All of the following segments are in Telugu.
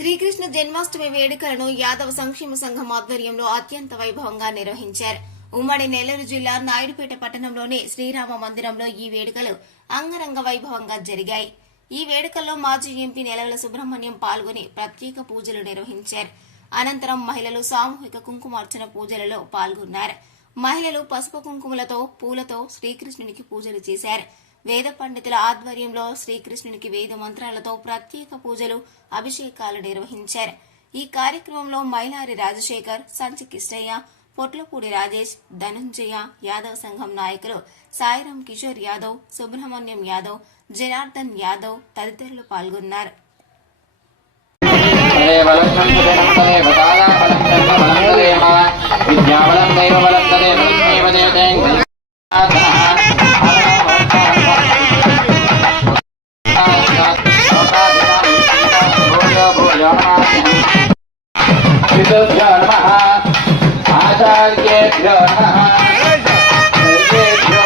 శ్రీకృష్ణ జన్మాష్టమి వేడుకలను యాదవ సంక్షేమ సంఘం ఆధ్వర్యంలో అత్యంత వైభవంగా నిర్వహించారు. ఉమ్మడి నెల్లూరు జిల్లా నాయుడుపేట పట్టణంలోని శ్రీరామ మందిరంలో ఈ వేడుకలు అంగరంగ వైభవంగా జరిగాయి. ఈ వేడుకల్లో మాజీ ఎంపీ నెలవల సుబ్రహ్మణ్యం పాల్గొని ప్రత్యేక పూజలు నిర్వహించారు. అనంతరం మహిళలు సామూహిక కుంకుమార్చన పూజలలో పాల్గొన్నారు. మహిళలు పసుపు కుంకుమలతో పూలతో శ్రీకృష్ణునికి పూజలు చేశారు. వేద పండితుల ఆధ్వర్యంలో శ్రీకృష్ణునికి వేద మంత్రాలతో ప్రత్యేక పూజలు అభిషేకాలు నిర్వహించారు. ఈ కార్యక్రమంలో మైలారి రాజశేఖర్ సంచి కిష్టయ్య పొట్లపూడి రాజేష్ ధనుంజయ యాదవ్ సంఘం నాయకులు సాయిరాం కిషోర్ యాదవ్ సుబ్రహ్మణ్యం యాదవ్ జనార్దన్ యాదవ్ తదితరులు పాల్గొన్నారు. ఆచార్యేభ్యో నమః సర్వేభ్యో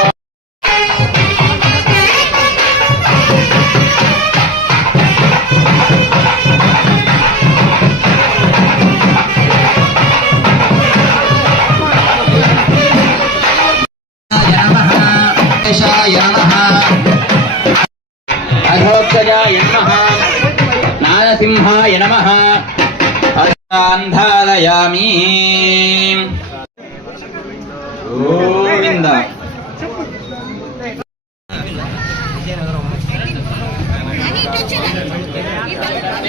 నమః నమః అధోక్షజాయ నమః నారసింహాయ నమ. అంధాలయామి గోవింద.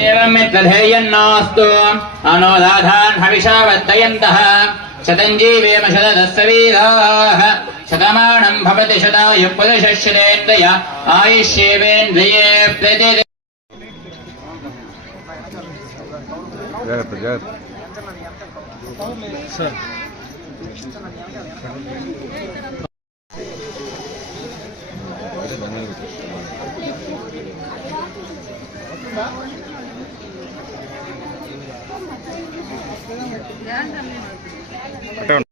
ఏమేయన్నాస్తు అనోదాధాన్ హవిషావర్ధయంతః. శతంజీవేమ శతదస్సవీరాः శతమానం భవతి శతాయు పురుషశ్రేంద్రయ ఆయుష్యేవేంద్రియే ప్రతి jahat jahat Thank.